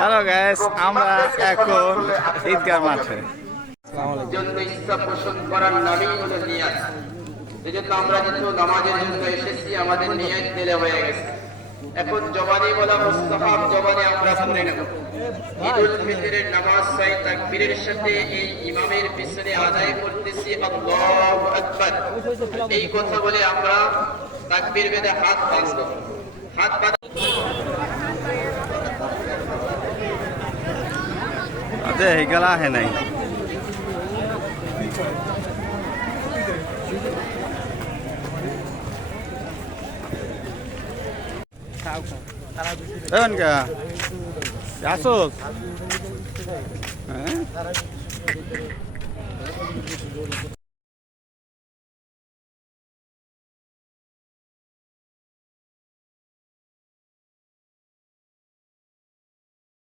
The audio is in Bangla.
হ্যালো গাইস, আমরা এখন ঈদগাহ মাঠে। জন্য ইচ্ছা পোষণ করার নামই হলো নিয়াত। এজন্য আমরা যেহেতু নামাজের জন্য এসেছি, আমাদের নিয়াত দিলে হয়ে গেছে। এখন জবানি বলা মুস্তাহাব, জবানি আমরা পড়ে নেব। ঈদুল ফিতরের নামাজ ছয় তাকবীরের সাথে এই ইমামের পিছনে আদায় করতেছি আল্লাহু আকবার। এই কথা বলে আমরা তাকবীর বেঁধে হাত বাঁধব। হাত বাঁধা আচ্ছা, এইগুলা আহে নাই। দেবেন কে আসুস? হ্যাঁ